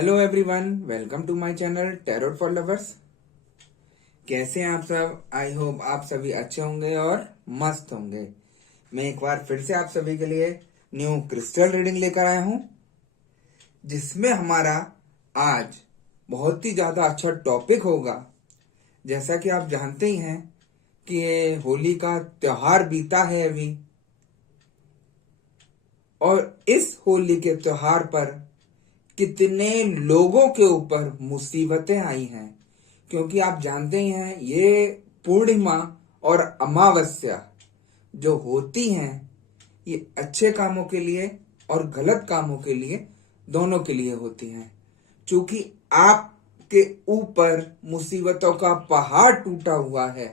Hello everyone, welcome to my channel tarot for lovers. कैसे हैं आप सब? आई होप आप सभी अच्छे होंगे और मस्त होंगे। मैं एक बार फिर से आप सभी के लिए न्यू क्रिस्टल रीडिंग लेकर आया हूं, जिसमें हमारा आज बहुत ही ज्यादा अच्छा टॉपिक होगा। जैसा कि आप जानते ही हैं कि ये होली का त्योहार बीता है अभी, और इस होली के त्योहार पर कितने लोगों के ऊपर मुसीबतें आई हैं। क्योंकि आप जानते ही हैं ये पूर्णिमा और अमावस्या जो होती हैं, ये अच्छे कामों के लिए और गलत कामों के लिए, दोनों के लिए होती हैं। क्योंकि आपके ऊपर मुसीबतों का पहाड़ टूटा हुआ है,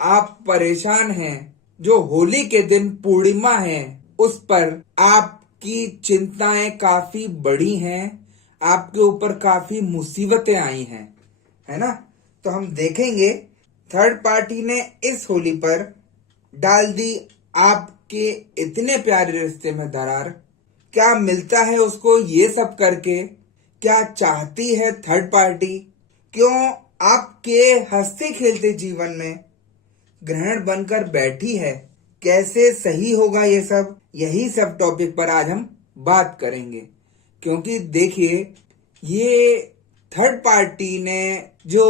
आप परेशान हैं। जो होली के दिन पूर्णिमा है उस पर आपकी चिंताएं काफी बड़ी हैं, आपके ऊपर काफी मुसीबतें आई हैं, है ना। तो हम देखेंगे थर्ड पार्टी ने इस होली पर डाल दी आपके इतने प्यारे रिश्ते में दरार। क्या मिलता है उसको ये सब करके? क्या चाहती है थर्ड पार्टी? क्यों आपके हंसते खेलते जीवन में ग्रहण बनकर बैठी है? कैसे सही होगा ये सब? यही सब टॉपिक पर आज हम बात करेंगे। क्योंकि देखिए, ये थर्ड पार्टी ने जो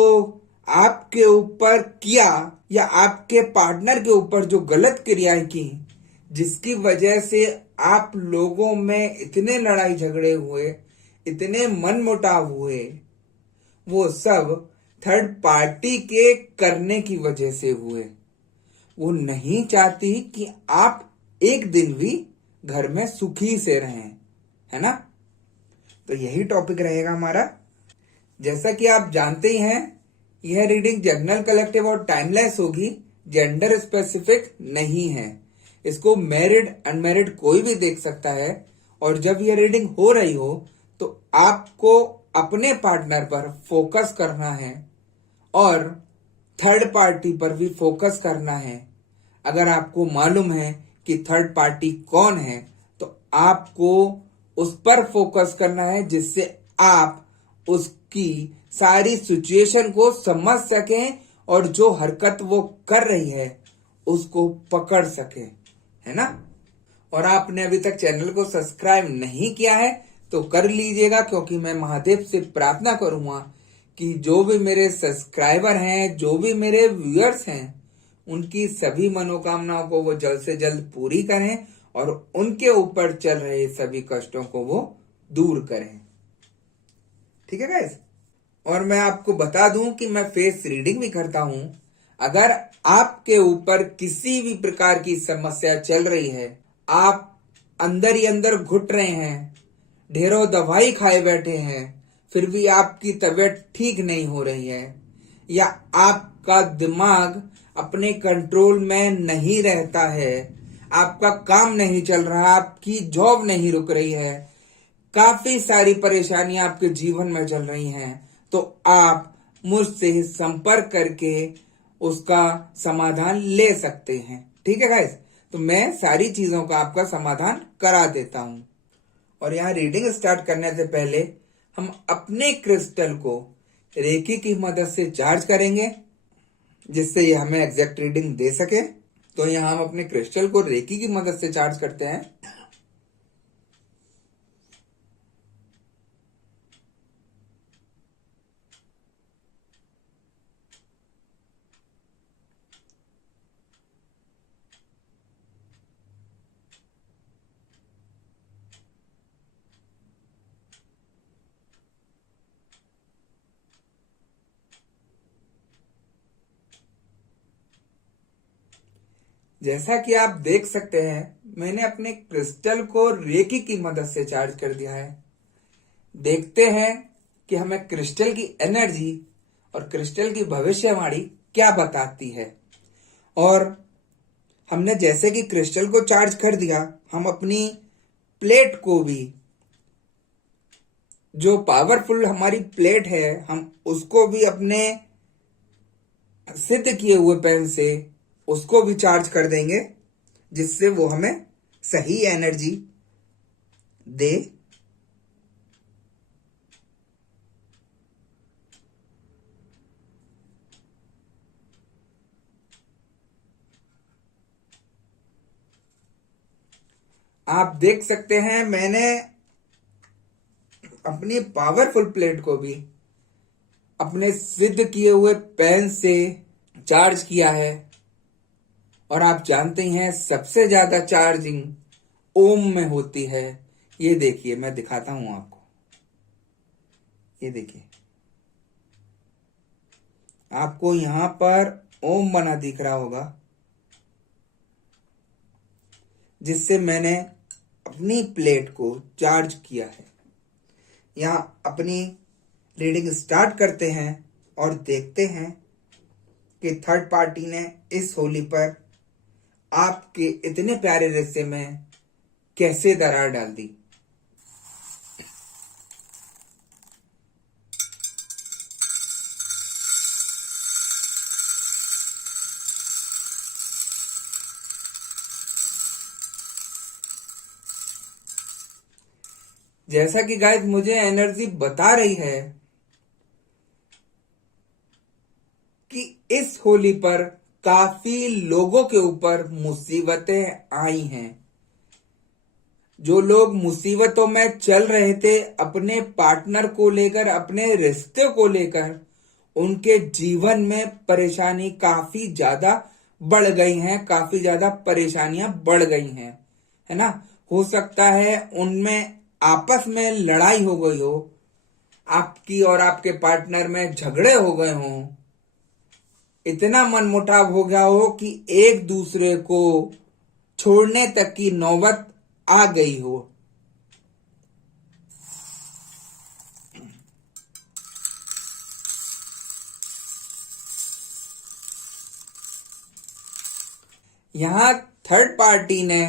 आपके ऊपर किया या आपके पार्टनर के ऊपर जो गलत क्रियाएं की, जिसकी वजह से आप लोगों में इतने लड़ाई झगड़े हुए, इतने मनमुटाव हुए, वो सब थर्ड पार्टी के करने की वजह से हुए। वो नहीं चाहती कि आप एक दिन भी घर में सुखी से रहें, है ना। तो यही टॉपिक रहेगा हमारा। जैसा कि आप जानते ही हैं, यह रीडिंग जनरल, कलेक्टिव और टाइमलेस होगी, जेंडर स्पेसिफिक नहीं है। इसको मैरिड अनमैरिड कोई भी देख सकता है। और जब यह रीडिंग हो रही हो तो आपको अपने पार्टनर पर फोकस करना है और थर्ड पार्टी पर भी फोकस करना है। अगर आपको मालूम है कि थर्ड पार्टी कौन है तो आपको उस पर फोकस करना है, जिससे आप उसकी सारी सिचुएशन को समझ सकें और जो हरकत वो कर रही है उसको पकड़ सके, है ना। और आपने अभी तक चैनल को सब्सक्राइब नहीं किया है तो कर लीजिएगा, क्योंकि मैं महादेव से प्रार्थना करूंगा कि जो भी मेरे सब्सक्राइबर हैं, जो भी मेरे व्यूअर्स हैं, उनकी सभी मनोकामनाओं को वो जल्द से जल्द पूरी करें और उनके ऊपर चल रहे सभी कष्टों को वो दूर करें। ठीक है गाइस। और मैं आपको बता दूं कि मैं फेस रीडिंग भी करता हूं। अगर आपके ऊपर किसी भी प्रकार की समस्या चल रही है, आप अंदर ही अंदर घुट रहे हैं, ढेरों दवाई खाए बैठे हैं, फिर भी आपकी तबीयत ठीक नहीं हो रही है, या आपका दिमाग अपने कंट्रोल में नहीं रहता है, आपका काम नहीं चल रहा, आपकी जॉब नहीं रुक रही है, काफी सारी परेशानियां आपके जीवन में चल रही हैं, तो आप मुझसे संपर्क करके उसका समाधान ले सकते हैं। ठीक है गाइस। तो मैं सारी चीजों का आपका समाधान करा देता हूं। और यहाँ रीडिंग स्टार्ट करने से पहले हम अपने क्रिस्टल को रेकी की मदद से चार्ज करेंगे, जिससे ये हमें एग्जैक्ट रीडिंग दे सके। तो यहाँ हम अपने क्रिस्टल को रेकी की मदद से चार्ज करते हैं। जैसा कि आप देख सकते हैं, मैंने अपने क्रिस्टल को रेकी की मदद से चार्ज कर दिया है। देखते हैं कि हमें क्रिस्टल की एनर्जी और क्रिस्टल की भविष्यवाणी क्या बताती है। और हमने जैसे कि क्रिस्टल को चार्ज कर दिया, हम अपनी प्लेट को भी, जो पावरफुल हमारी प्लेट है, हम उसको भी अपने सिद्ध किए हुए पेन से उसको भी चार्ज कर देंगे, जिससे वो हमें सही एनर्जी दे। आप देख सकते हैं मैंने अपनी पावरफुल प्लेट को भी अपने सिद्ध किए हुए पेन से चार्ज किया है। और आप जानते ही हैं सबसे ज्यादा चार्जिंग ओम में होती है। ये देखिए, मैं दिखाता हूं आपको। ये देखिए, आपको यहां पर ओम बना दिख रहा होगा, जिससे मैंने अपनी प्लेट को चार्ज किया है। यहां अपनी रीडिंग स्टार्ट करते हैं और देखते हैं कि थर्ड पार्टी ने इस होली पर आपके इतने प्यारे रिश्ते में कैसे दरार डाल दी। जैसा कि गाइस मुझे एनर्जी बता रही है कि इस होली पर काफी लोगों के ऊपर मुसीबतें आई हैं। जो लोग मुसीबतों में चल रहे थे अपने पार्टनर को लेकर, अपने रिश्ते को लेकर, उनके जीवन में परेशानी काफी ज्यादा बढ़ गई हैं, काफी ज्यादा परेशानियां बढ़ गई हैं, है ना। हो सकता है उनमें आपस में लड़ाई हो गई हो, आपकी और आपके पार्टनर में झगड़े हो गए हों, इतना मनमुटाव हो गया हो कि एक दूसरे को छोड़ने तक की नौबत आ गई हो। यहां थर्ड पार्टी ने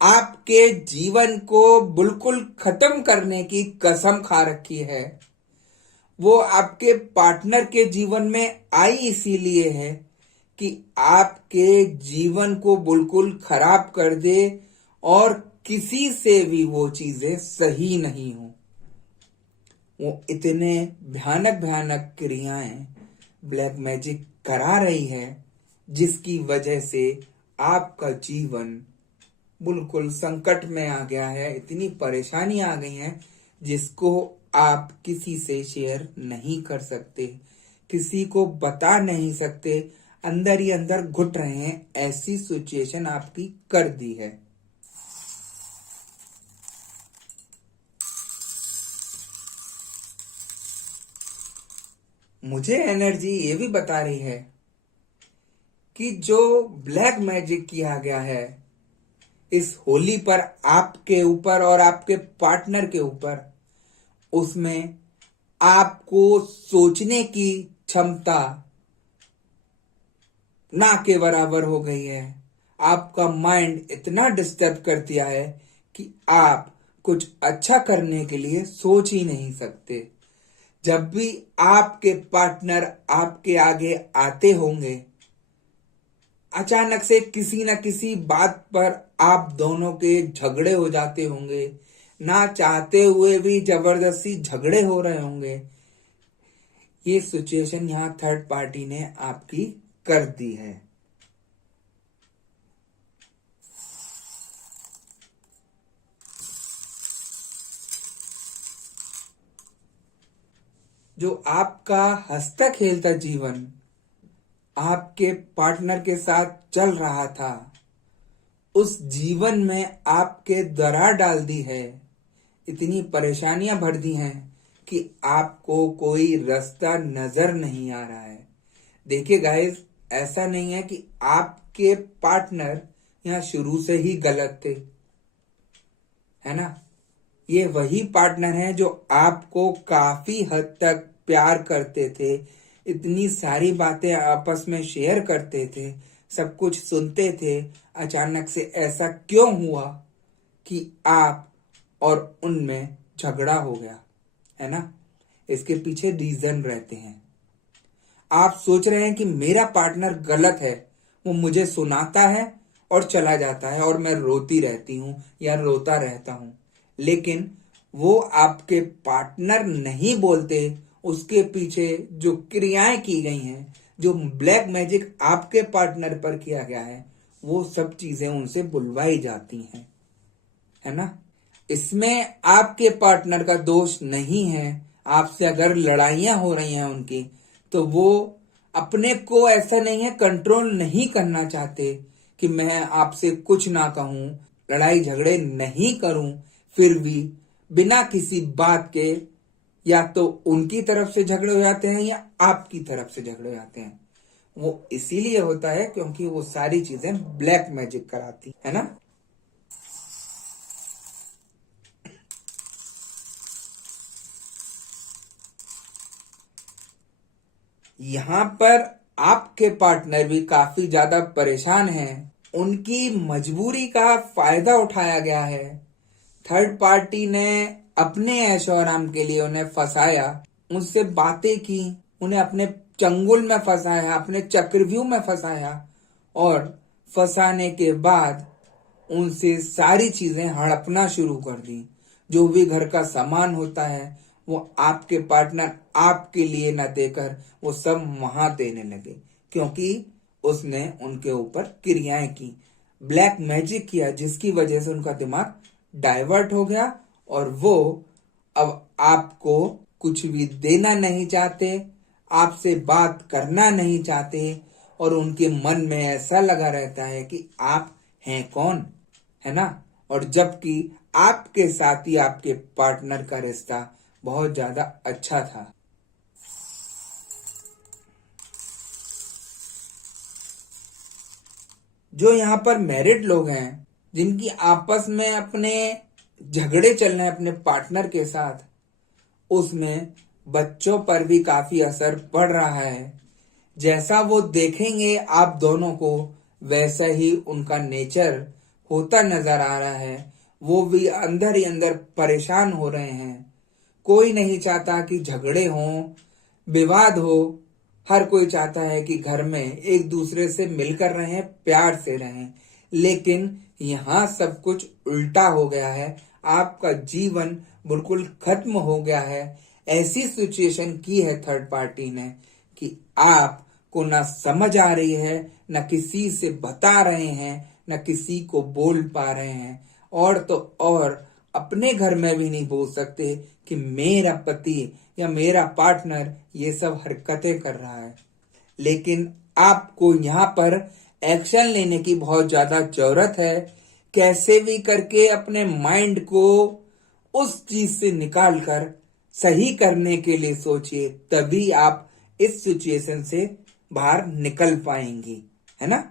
आपके जीवन को बिल्कुल खत्म करने की कसम खा रखी है। वो आपके पार्टनर के जीवन में आई इसीलिए है कि आपके जीवन को बिल्कुल खराब कर दे और किसी से भी वो चीजें सही नहीं हो। वो इतने भयानक भयानक क्रियाएं ब्लैक मैजिक करा रही है, जिसकी वजह से आपका जीवन बिल्कुल संकट में आ गया है। इतनी परेशानी आ गई है जिसको आप किसी से शेयर नहीं कर सकते, किसी को बता नहीं सकते, अंदर ही अंदर घुट रहे हैं। ऐसी सिचुएशन आपकी कर दी है। मुझे एनर्जी ये भी बता रही है कि जो ब्लैक मैजिक किया गया है इस होली पर आपके ऊपर और आपके पार्टनर के ऊपर, उसमें आपको सोचने की क्षमता ना के बराबर हो गई है। आपका माइंड इतना डिस्टर्ब कर दिया है कि आप कुछ अच्छा करने के लिए सोच ही नहीं सकते। जब भी आपके पार्टनर आपके आगे आते होंगे, अचानक से किसी न किसी बात पर आप दोनों के झगड़े हो जाते होंगे, ना चाहते हुए भी जबरदस्ती झगड़े हो रहे होंगे। ये सिचुएशन यहां थर्ड पार्टी ने आपकी कर दी है। जो आपका हंसता खेलता जीवन आपके पार्टनर के साथ चल रहा था, उस जीवन में आपके दरार डाल दी है। इतनी परेशानियां भर दी हैं कि आपको कोई रास्ता नजर नहीं आ रहा है। देखिए गाइस, ऐसा नहीं है कि आपके पार्टनर यहाँ शुरू से ही गलत थे, है ना। ये वही पार्टनर हैं जो आपको काफी हद तक प्यार करते थे, इतनी सारी बातें आपस में शेयर करते थे, सब कुछ सुनते थे। अचानक से ऐसा क्यों हुआ कि आप और उनमें झगड़ा हो गया, है ना। इसके पीछे रीजन रहते हैं। आप सोच रहे हैं कि मेरा पार्टनर गलत है, वो मुझे सुनाता है और चला जाता है और मैं रोती रहती हूं या रोता रहता हूं, लेकिन वो आपके पार्टनर नहीं बोलते। उसके पीछे जो क्रियाएं की गई हैं, जो ब्लैक मैजिक आपके पार्टनर पर किया गया है, वो सब चीजें उनसे बुलवाई जाती हैं। है ना। इसमें आपके पार्टनर का दोष नहीं है। आपसे अगर लड़ाइयां हो रही हैं उनकी, तो वो अपने को ऐसा नहीं है, कंट्रोल नहीं करना चाहते कि मैं आपसे कुछ ना कहूं, लड़ाई झगड़े नहीं करूं, फिर भी बिना किसी बात के या तो उनकी तरफ से झगड़े हो जाते हैं या आपकी तरफ से झगड़े हो जाते हैं। वो इसीलिए होता है क्योंकि वो सारी चीजें ब्लैक मैजिक कराती है ना। यहाँ पर आपके पार्टनर भी काफी ज्यादा परेशान हैं। उनकी मजबूरी का फायदा उठाया गया है। थर्ड पार्टी ने अपने ऐशो आराम के लिए उन्हें फंसाया, उनसे बातें की, उन्हें अपने चंगुल में फंसाया, अपने चक्रव्यूह में फंसाया, और फंसाने के बाद उनसे सारी चीजें हड़पना शुरू कर दी। जो भी घर का सामान होता है वो आपके पार्टनर आपके लिए न देकर वो सब वहां देने लगे, क्योंकि उसने उनके ऊपर क्रियाएं की, ब्लैक मैजिक किया, जिसकी वजह से उनका दिमाग डाइवर्ट हो गया और वो अब आपको कुछ भी देना नहीं चाहते, आपसे बात करना नहीं चाहते, और उनके मन में ऐसा लगा रहता है कि आप हैं कौन, है ना। और जबकि आपके साथ ही आपके पार्टनर का रिश्ता बहुत ज्यादा अच्छा था। जो यहाँ पर मैरिड लोग हैं, जिनकी आपस में अपने झगड़े चल रहे हैं अपने पार्टनर के साथ, उसमें बच्चों पर भी काफी असर पड़ रहा है। जैसा वो देखेंगे आप दोनों को, वैसा ही उनका नेचर होता नजर आ रहा है। वो भी अंदर ही अंदर परेशान हो रहे हैं। कोई नहीं चाहता कि झगड़े हों, विवाद हो। हर कोई चाहता है कि घर में एक दूसरे से मिलकर रहें, प्यार से रहें। लेकिन यहाँ सब कुछ उल्टा हो गया है। आपका जीवन बिल्कुल खत्म हो गया है। ऐसी सिचुएशन की है थर्ड पार्टी ने कि आपको ना समझ आ रही है, ना किसी से बता रहे हैं, ना किसी को बोल पा रहे हैं, और तो और अपने घर में भी नहीं बोल सकते कि मेरा पति या मेरा पार्टनर ये सब हरकतें कर रहा है। लेकिन आपको यहाँ पर एक्शन लेने की बहुत ज्यादा जरूरत है। कैसे भी करके अपने माइंड को उस चीज से निकालकर सही करने के लिए सोचिए, तभी आप इस सिचुएशन से बाहर निकल पाएंगी, है ना।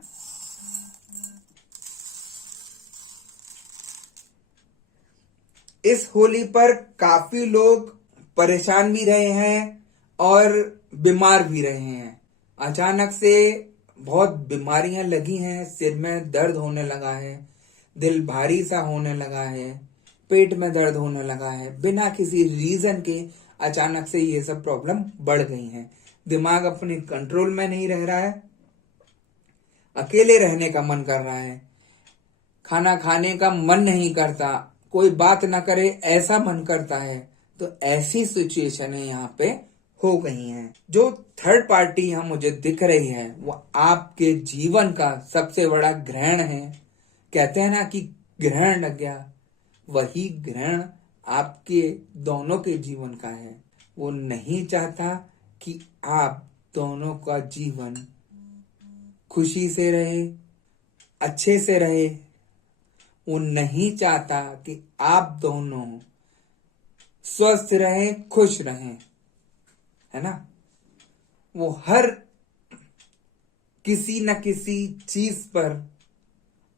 इस होली पर काफी लोग परेशान भी रहे हैं और बीमार भी रहे हैं। अचानक से बहुत बीमारियां लगी हैं, सिर में दर्द होने लगा है, दिल भारी सा होने लगा है, पेट में दर्द होने लगा है। बिना किसी रीजन के अचानक से ये सब प्रॉब्लम बढ़ गई हैं। दिमाग अपने कंट्रोल में नहीं रह रहा है, अकेले रहने का मन कर रहा है, खाना खाने का मन नहीं करता, कोई बात ना करे ऐसा मन करता है। तो ऐसी सिचुएशन है यहाँ पे हो गई हैं। जो थर्ड पार्टी यहाँ मुझे दिख रही है वो आपके जीवन का सबसे बड़ा ग्रहण है। कहते हैं ना कि ग्रहण लग गया, वही ग्रहण आपके दोनों के जीवन का है। वो नहीं चाहता कि आप दोनों का जीवन खुशी से रहे, अच्छे से रहे। वो नहीं चाहता कि आप दोनों स्वस्थ रहें, खुश रहें, है ना। वो हर किसी न किसी चीज पर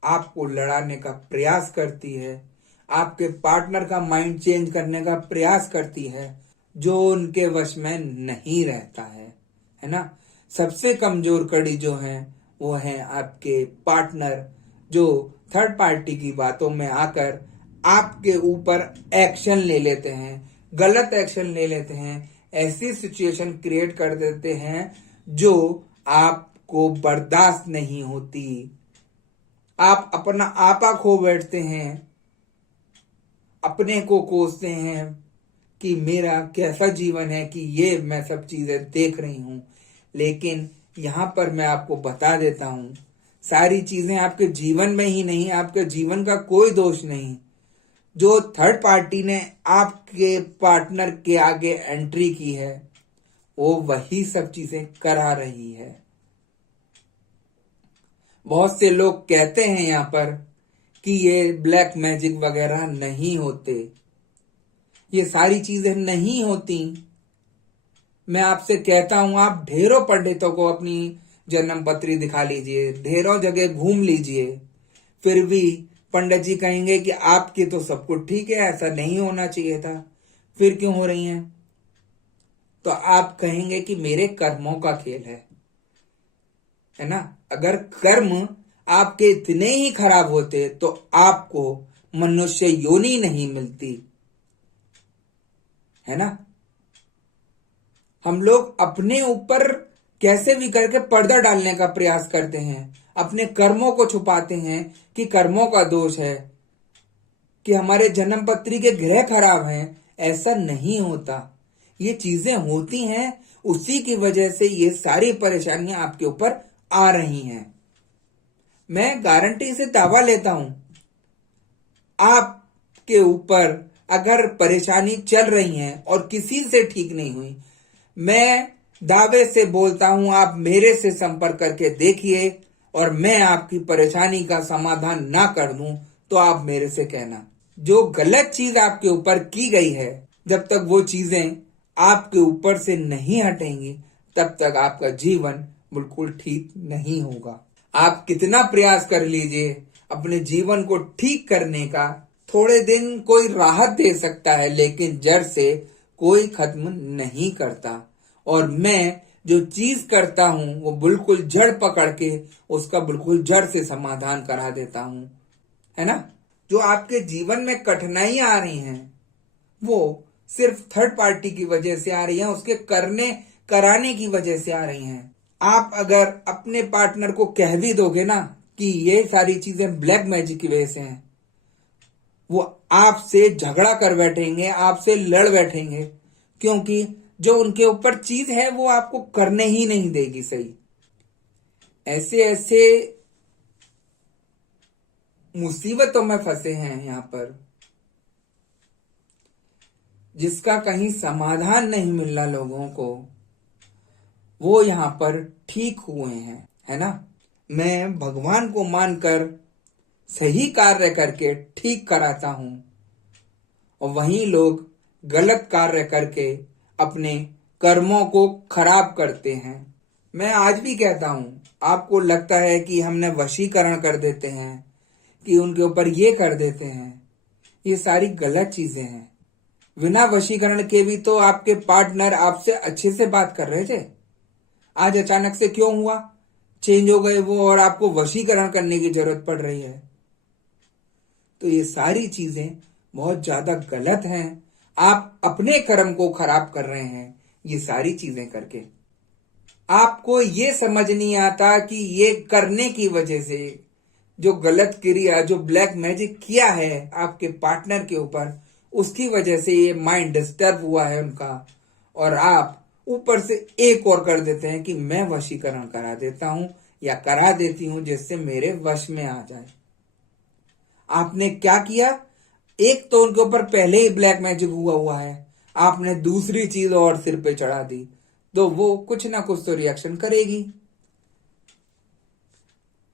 आपको लड़ाने का प्रयास करती है, आपके पार्टनर का माइंड चेंज करने का प्रयास करती है, जो उनके वश में नहीं रहता है ना। सबसे कमजोर कड़ी जो है वो है आपके पार्टनर, जो थर्ड पार्टी की बातों में आकर आपके ऊपर एक्शन ले लेते हैं, गलत एक्शन ले लेते हैं, ऐसी सिचुएशन क्रिएट कर देते हैं जो आपको बर्दाश्त नहीं होती। आप अपना आपा खो बैठते हैं, अपने को कोसते हैं कि मेरा कैसा जीवन है कि ये मैं सब चीजें देख रही हूं। लेकिन यहां पर मैं आपको बता देता हूं, सारी चीजें आपके जीवन में ही नहीं, आपके जीवन का कोई दोष नहीं। जो थर्ड पार्टी ने आपके पार्टनर के आगे एंट्री की है वो वही सब चीजें करा रही है। बहुत से लोग कहते हैं यहाँ पर कि ये ब्लैक मैजिक वगैरह नहीं होते, ये सारी चीजें नहीं होती। मैं आपसे कहता हूं आप ढेरों पंडितों को अपनी जन्म पत्री दिखा लीजिए, ढेरों जगह घूम लीजिए, फिर भी पंडित जी कहेंगे कि आपकी तो सब कुछ ठीक है, ऐसा नहीं होना चाहिए था, फिर क्यों हो रही हैं? तो आप कहेंगे कि मेरे कर्मों का खेल है ना। अगर कर्म आपके इतने ही खराब होते तो आपको मनुष्य योनि नहीं मिलती, है ना। हम लोग अपने ऊपर कैसे भी करके पर्दा डालने का प्रयास करते हैं, अपने कर्मों को छुपाते हैं कि कर्मों का दोष है, कि हमारे जन्म पत्री के ग्रह खराब हैं। ऐसा नहीं होता, ये चीजें होती हैं, उसी की वजह से ये सारी परेशानियां आपके ऊपर आ रही हैं। मैं गारंटी से दावा लेता हूं, आपके ऊपर अगर परेशानी चल रही है और किसी से ठीक नहीं हुई, मैं दावे से बोलता हूं आप मेरे से संपर्क करके देखिए, और मैं आपकी परेशानी का समाधान ना कर दूं तो आप मेरे से कहना। जो गलत चीज आपके ऊपर की गई है, जब तक वो चीजें आपके ऊपर से नहीं हटेंगी तब तक आपका जीवन बिल्कुल ठीक नहीं होगा। आप कितना प्रयास कर लीजिए अपने जीवन को ठीक करने का, थोड़े दिन कोई राहत दे सकता है, लेकिन जड़ से कोई खत्म नहीं करता। और मैं जो चीज करता हूं वो बिल्कुल जड़ पकड़ के उसका बिल्कुल जड़ से समाधान करा देता हूं, है ना। जो आपके जीवन में कठिनाइयां आ रही हैं वो सिर्फ थर्ड पार्टी की वजह से आ रही हैं, उसके करने कराने की वजह से आ रही हैं। आप अगर अपने पार्टनर को कह भी दोगे ना कि ये सारी चीजें ब्लैक मैजिक की वजह से हैं, वो आपसे झगड़ा कर बैठेंगे, आपसे लड़ बैठेंगे, क्योंकि जो उनके ऊपर चीज है वो आपको करने ही नहीं देगी सही। ऐसे ऐसे मुसीबतों में फंसे हैं यहाँ पर जिसका कहीं समाधान नहीं मिल रहा लोगों को, वो यहाँ पर ठीक हुए हैं, है ना। मैं भगवान को मानकर सही कार्य करके ठीक कराता हूं, और वहीं लोग गलत कार्य करके अपने कर्मों को खराब करते हैं। मैं आज भी कहता हूं, आपको लगता है कि हमने वशीकरण कर देते हैं, कि उनके ऊपर ये कर देते हैं, ये सारी गलत चीजें हैं। बिना वशीकरण के भी तो आपके पार्टनर आपसे अच्छे से बात कर रहे थे, आज अचानक से क्यों हुआ, चेंज हो गए वो, और आपको वशीकरण करने की जरूरत पड़ रही है। तो ये सारी चीजें बहुत ज्यादा गलत हैं। आप अपने कर्म को खराब कर रहे हैं ये सारी चीजें करके। आपको ये समझ नहीं आता कि ये करने की वजह से जो गलत क्रिया, जो ब्लैक मैजिक किया है आपके पार्टनर के ऊपर, उसकी वजह से ये माइंड डिस्टर्ब हुआ है उनका, और आप ऊपर से एक और कर देते हैं कि मैं वशीकरण करा देता हूं या करा देती हूं जिससे मेरे वश में आ जाए। आपने क्या किया, एक तो उनके ऊपर पहले ही ब्लैक मैजिक हुआ है, आपने दूसरी चीज और सिर पे चढ़ा दी, तो वो कुछ ना कुछ तो रिएक्शन करेगी।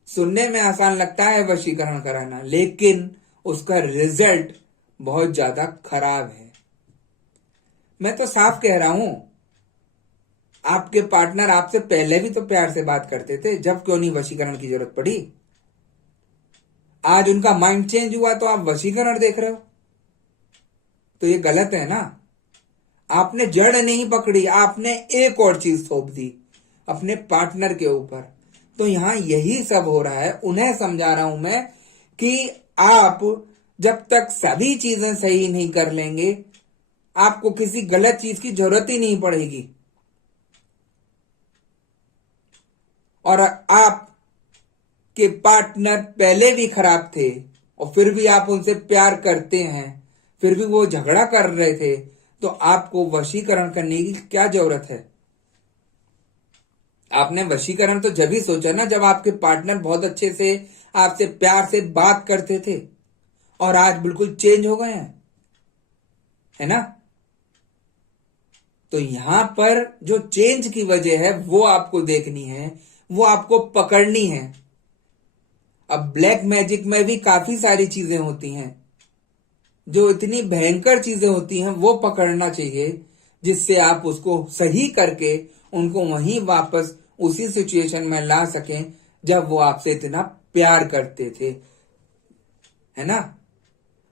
सुनने में आसान लगता है वशीकरण कराना, लेकिन उसका रिजल्ट बहुत ज्यादा खराब है। मैं तो साफ कह रहा हूं, आपके पार्टनर आपसे पहले भी तो प्यार से बात करते थे, जब क्यों नहीं वशीकरण की जरूरत पड़ी। आज उनका माइंड चेंज हुआ तो आप वशीकरण देख रहे हो, तो ये गलत है ना। आपने जड़ नहीं पकड़ी, आपने एक और चीज थोप दी अपने पार्टनर के ऊपर। तो यहां यही सब हो रहा है। उन्हें समझा रहा हूं मैं कि आप जब तक सभी चीजें सही नहीं कर लेंगे, आपको किसी गलत चीज की जरूरत ही नहीं पड़ेगी। और आप के पार्टनर पहले भी खराब थे और फिर भी आप उनसे प्यार करते हैं, फिर भी वो झगड़ा कर रहे थे, तो आपको वशीकरण करने की क्या जरूरत है। आपने वशीकरण तो जब ही सोचा ना जब आपके पार्टनर बहुत अच्छे से आपसे प्यार से बात करते थे, और आज बिल्कुल चेंज हो गए हैं, है ना। तो यहां पर जो चेंज की वजह है वो आपको देखनी है, वो आपको पकड़नी है। अब ब्लैक मैजिक में भी काफी सारी चीजें होती हैं, जो इतनी भयंकर चीजें होती हैं वो पकड़ना चाहिए, जिससे आप उसको सही करके उनको वहीं वापस उसी सिचुएशन में ला सकें जब वो आपसे इतना प्यार करते थे, है ना।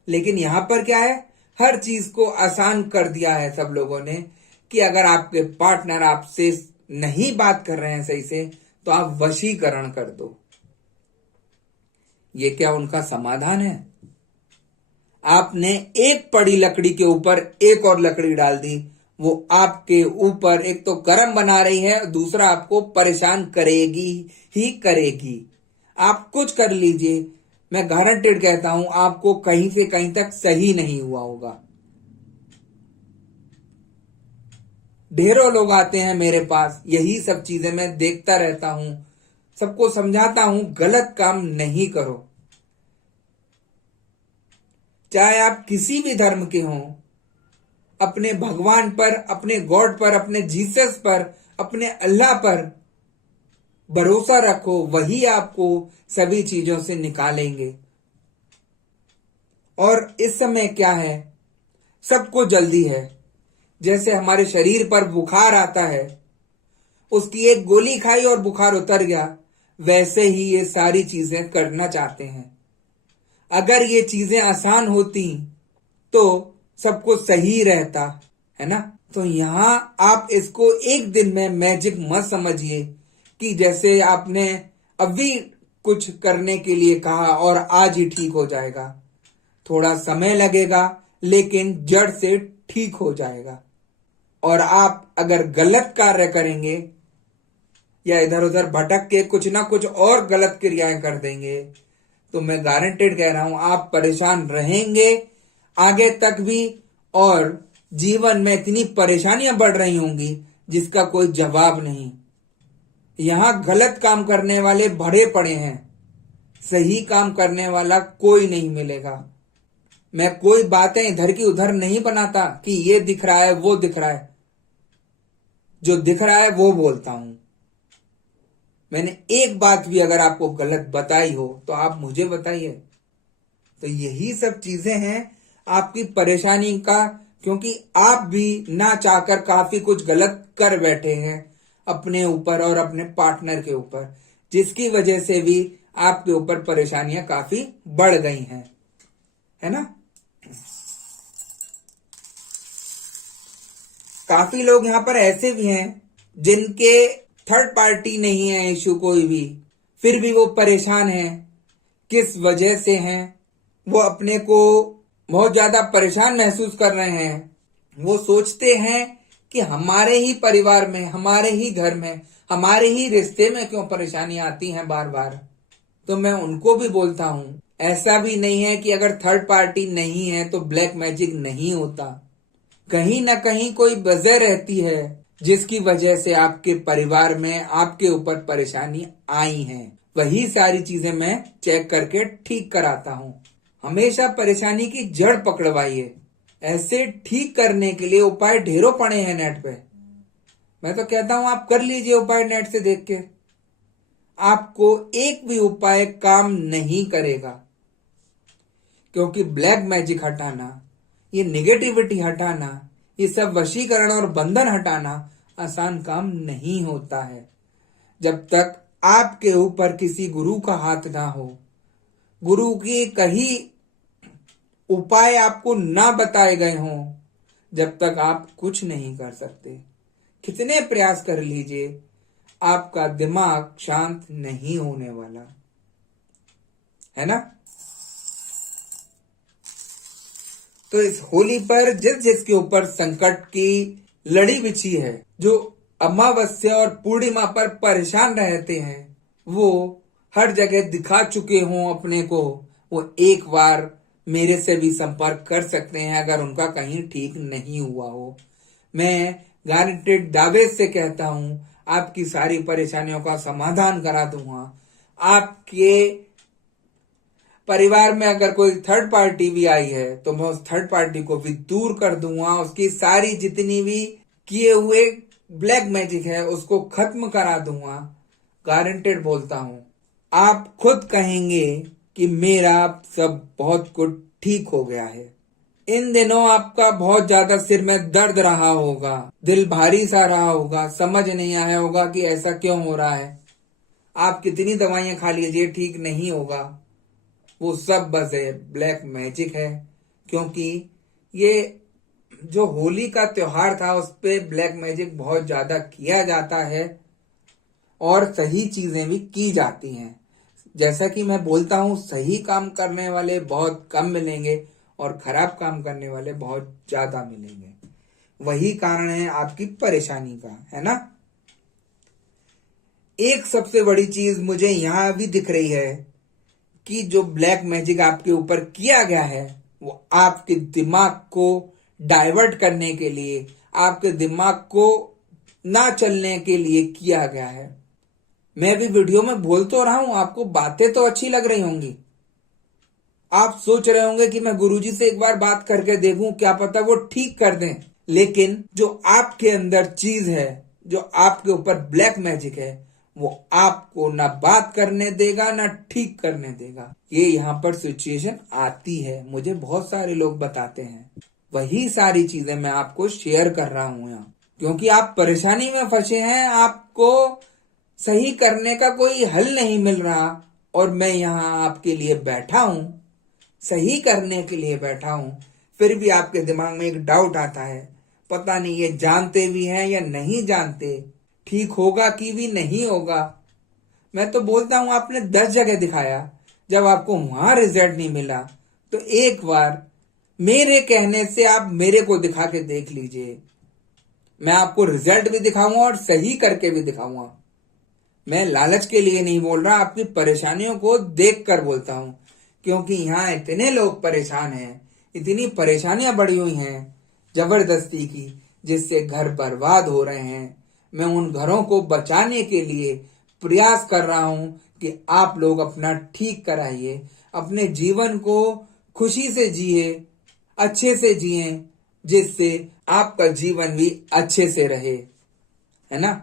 लेकिन यहां पर क्या है, हर चीज को आसान कर दिया है सब लोगों ने, कि अगर आपके पार्टनर आपसे नहीं बात कर रहे हैं सही से, तो आप वशीकरण कर दो। ये क्या उनका समाधान है? आपने एक पड़ी लकड़ी के ऊपर एक और लकड़ी डाल दी, वो आपके ऊपर एक तो गर्म बना रही है, दूसरा आपको परेशान करेगी ही करेगी। आप कुछ कर लीजिए, मैं गारंटेड कहता हूं आपको कहीं से कहीं तक सही नहीं हुआ होगा। ढेरों लोग आते हैं मेरे पास, यही सब चीजें मैं देखता रहता हूं, सबको समझाता हूं गलत काम नहीं करो। चाहे आप किसी भी धर्म के हों, अपने भगवान पर, अपने गॉड पर, अपने जीसस पर, अपने अल्लाह पर भरोसा रखो, वही आपको सभी चीजों से निकालेंगे। और इस समय क्या है, सबको जल्दी है। जैसे हमारे शरीर पर बुखार आता है, उसकी एक गोली खाई और बुखार उतर गया, वैसे ही ये सारी चीजें करना चाहते हैं। अगर ये चीजें आसान होती तो सब कुछ सही रहता, है ना। तो यहां आप इसको एक दिन में मैजिक मत समझिए कि जैसे आपने अभी कुछ करने के लिए कहा और आज ही ठीक हो जाएगा। थोड़ा समय लगेगा, लेकिन जड़ से ठीक हो जाएगा। और आप अगर गलत कार्य करेंगे या इधर उधर भटक के कुछ ना कुछ और गलत क्रियाएं कर देंगे, तो मैं गारंटेड कह रहा हूं आप परेशान रहेंगे आगे तक भी, और जीवन में इतनी परेशानियां बढ़ रही होंगी जिसका कोई जवाब नहीं। यहां गलत काम करने वाले भरे पड़े हैं, सही काम करने वाला कोई नहीं मिलेगा। मैं कोई बातें इधर की उधर नहीं बनाता कि ये दिख रहा है वो दिख रहा है, जो दिख रहा है वो बोलता हूं। मैंने एक बात भी अगर आपको गलत बताई हो तो आप मुझे बताइए। तो यही सब चीजें हैं आपकी परेशानी का, क्योंकि आप भी ना चाहकर काफी कुछ गलत कर बैठे हैं अपने ऊपर और अपने पार्टनर के ऊपर, जिसकी वजह से भी आपके ऊपर परेशानियां काफी बढ़ गई हैं, है ना। काफी लोग यहां पर ऐसे भी हैं जिनके थर्ड पार्टी नहीं है इशू कोई भी, फिर भी वो परेशान हैं। किस वजह से हैं? वो अपने को बहुत ज्यादा परेशान महसूस कर रहे हैं। वो सोचते हैं कि हमारे ही परिवार में, हमारे ही घर में, हमारे ही रिश्ते में क्यों परेशानियां आती हैं बार बार। तो मैं उनको भी बोलता हूं, ऐसा भी नहीं है कि अगर थर्ड पार्टी नहीं है तो ब्लैक मैजिक नहीं होता। कहीं ना कहीं कोई वजह रहती है जिसकी वजह से आपके परिवार में आपके ऊपर परेशानी आई है। वही सारी चीजें मैं चेक करके ठीक कराता हूं। हमेशा परेशानी की जड़ पकड़वाइए। ऐसे ठीक करने के लिए उपाय ढेरों पड़े हैं नेट पे। मैं तो कहता हूं आप कर लीजिए उपाय नेट से देख के। आपको एक भी उपाय काम नहीं करेगा, क्योंकि ब्लैक मैजिक हटाना, ये निगेटिविटी हटाना, ये सब वशीकरण और बंधन हटाना आसान काम नहीं होता है। जब तक आपके ऊपर किसी गुरु का हाथ ना हो, गुरु के कहीं उपाय आपको ना बताए गए हों, जब तक आप कुछ नहीं कर सकते। कितने प्रयास कर लीजिए, आपका दिमाग शांत नहीं होने वाला, है ना। तो इस होली पर जिस जिसके ऊपर संकट की लड़ी बिछी है, जो अमावस्या और पूर्णिमा पर परेशान रहते हैं, वो हर जगह दिखा चुके हों अपने को, वो एक बार मेरे से भी संपर्क कर सकते हैं अगर उनका कहीं ठीक नहीं हुआ हो। मैं गारंटेड दावे से कहता हूं आपकी सारी परेशानियों का समाधान करा दूंगा। आपके परिवार में अगर कोई थर्ड पार्टी भी आई है तो मैं उस थर्ड पार्टी को भी दूर कर दूंगा, उसकी सारी जितनी भी किए हुए ब्लैक मैजिक है उसको खत्म करा दूंगा। गारंटेड बोलता हूं। आप खुद कहेंगे कि मेरा सब बहुत कुछ ठीक हो गया है। इन दिनों आपका बहुत ज्यादा सिर में दर्द रहा होगा, दिल भारी सा रहा होगा, समझ नहीं आया होगा कि ऐसा क्यों हो रहा है। आप कितनी दवाइयां खा लीजिए ठीक नहीं होगा। वो सब बस है ब्लैक मैजिक है, क्योंकि ये जो होली का त्योहार था उस पे ब्लैक मैजिक बहुत ज्यादा किया जाता है और सही चीजें भी की जाती हैं। जैसा कि मैं बोलता हूं, सही काम करने वाले बहुत कम मिलेंगे और खराब काम करने वाले बहुत ज्यादा मिलेंगे। वही कारण है आपकी परेशानी का, है ना। एक सबसे बड़ी चीज मुझे यहां भी दिख रही है कि जो ब्लैक मैजिक आपके ऊपर किया गया है वो आपके दिमाग को डाइवर्ट करने के लिए, आपके दिमाग को ना चलने के लिए किया गया है। मैं भी वीडियो में बोल तो रहा हूं, आपको बातें तो अच्छी लग रही होंगी। आप सोच रहे होंगे कि मैं गुरुजी से एक बार बात करके देखूं, क्या पता वो ठीक कर दें। लेकिन जो आपके अंदर चीज है, जो आपके ऊपर ब्लैक मैजिक है, वो आपको ना बात करने देगा ना ठीक करने देगा। ये यहाँ पर सिचुएशन आती है, मुझे बहुत सारे लोग बताते हैं। वही सारी चीजें मैं आपको शेयर कर रहा हूं यहाँ, क्योंकि आप परेशानी में फंसे हैं, आपको सही करने का कोई हल नहीं मिल रहा और मैं यहाँ आपके लिए बैठा हूं, सही करने के लिए बैठा हूं। फिर भी आपके दिमाग में एक डाउट आता है, पता नहीं ये जानते भी हैं या नहीं जानते, ठीक होगा कि भी नहीं होगा। मैं तो बोलता हूं आपने 10 जगह दिखाया, जब आपको वहां रिजल्ट नहीं मिला तो एक बार मेरे कहने से आप मेरे को दिखा के देख लीजिए। मैं आपको रिजल्ट भी दिखाऊंगा और सही करके भी दिखाऊंगा। मैं लालच के लिए नहीं बोल रहा, आपकी परेशानियों को देख कर बोलता हूं, क्योंकि यहाँ इतने लोग परेशान हैं, इतनी परेशानियां बढ़ी हुई हैं जबरदस्ती की, जिससे घर बर्बाद हो रहे हैं। मैं उन घरों को बचाने के लिए प्रयास कर रहा हूं कि आप लोग अपना ठीक कराइए, अपने जीवन को खुशी से जिए, अच्छे से जिए, जिससे आपका जीवन भी अच्छे से रहे, है ना।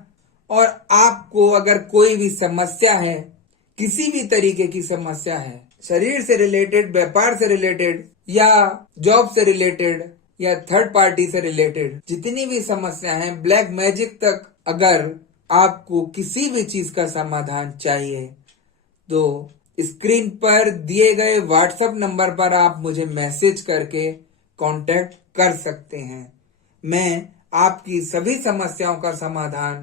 और आपको अगर कोई भी समस्या है, किसी भी तरीके की समस्या है, शरीर से रिलेटेड, व्यापार से रिलेटेड या जॉब से रिलेटेड या थर्ड पार्टी से रिलेटेड, जितनी भी समस्या है, ब्लैक मैजिक तक अगर आपको किसी भी चीज का समाधान चाहिए तो स्क्रीन पर दिए गए व्हाट्सएप नंबर पर आप मुझे मैसेज करके कांटेक्ट कर सकते हैं। मैं आपकी सभी समस्याओं का समाधान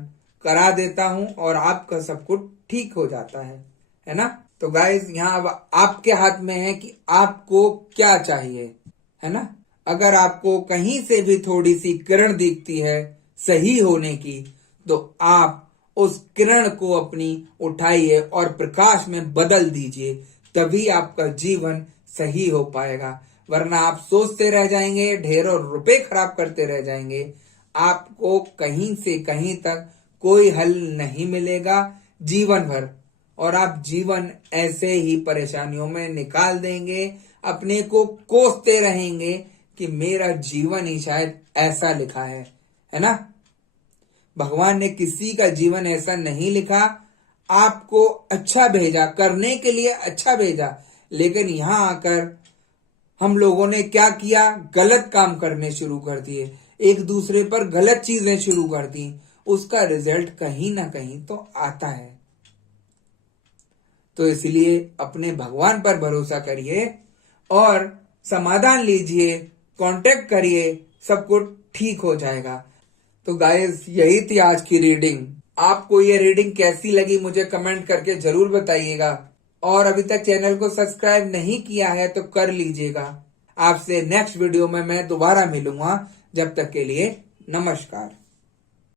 करा देता हूं और आपका सब कुछ ठीक हो जाता है ना। तो गाइस, यहाँ अब आपके हाथ में है कि आपको क्या चाहिए, है ना। अगर आपको कहीं से भी थोड़ी सी किरण दिखती है सही होने की, तो आप उस किरण को अपनी उठाइए और प्रकाश में बदल दीजिए, तभी आपका जीवन सही हो पाएगा। वरना आप सोचते रह जाएंगे, ढेरों रुपए खराब करते रह जाएंगे, आपको कहीं से कहीं तक कोई हल नहीं मिलेगा जीवन भर, और आप जीवन ऐसे ही परेशानियों में निकाल देंगे, अपने को कोसते रहेंगे कि मेरा जीवन ही शायद ऐसा लिखा है ना। भगवान ने किसी का जीवन ऐसा नहीं लिखा, आपको अच्छा भेजा, करने के लिए अच्छा भेजा, लेकिन यहां आकर हम लोगों ने क्या किया, गलत काम करने शुरू कर दिए, एक दूसरे पर गलत चीजें शुरू कर दी, उसका रिजल्ट कहीं ना कहीं तो आता है। तो इसलिए अपने भगवान पर भरोसा करिए और समाधान लीजिए, कांटेक्ट करिए, सब कुछ ठीक हो जाएगा। तो गाइस, यही थी आज की रीडिंग। आपको ये रीडिंग कैसी लगी मुझे कमेंट करके जरूर बताइएगा, और अभी तक चैनल को सब्सक्राइब नहीं किया है तो कर लीजिएगा। आपसे नेक्स्ट वीडियो में मैं दोबारा मिलूंगा, जब तक के लिए नमस्कार।